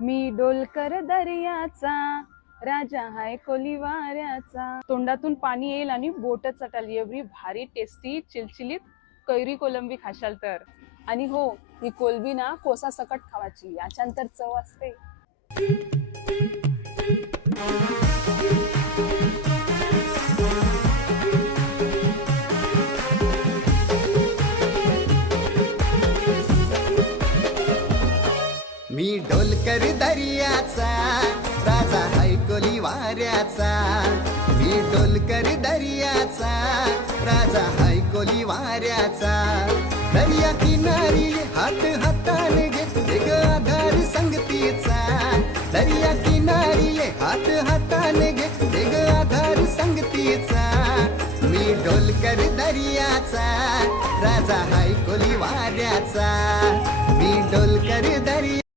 मी डोलकर दर्याचा राजा हाय कोली वाऱ्याचा तोंडातून पाणी येईल आणि बोट चटाल. एवढी भारी टेस्टी चिलचिलीत कैरी कोलंबी खाशाल तर. आणि हो ही कोलबी ना कोसा सकट खावाची. याच्यानंतर चव असते. डोलकर दर्याचा राजा हैकोली वाऱ्याचा. मी डोलकर दर्याचा राजा हैकोली वाऱ्याचा. दर्या किनारी हात हाताने घेतले ग आधार संगतीचा. दर्या किनारी हात हाताने घेतले ग आधार संगतीचा. मी डोलकर दर्याचा राजा हैकोली वाऱ्याचा. मी डोलकर दर्या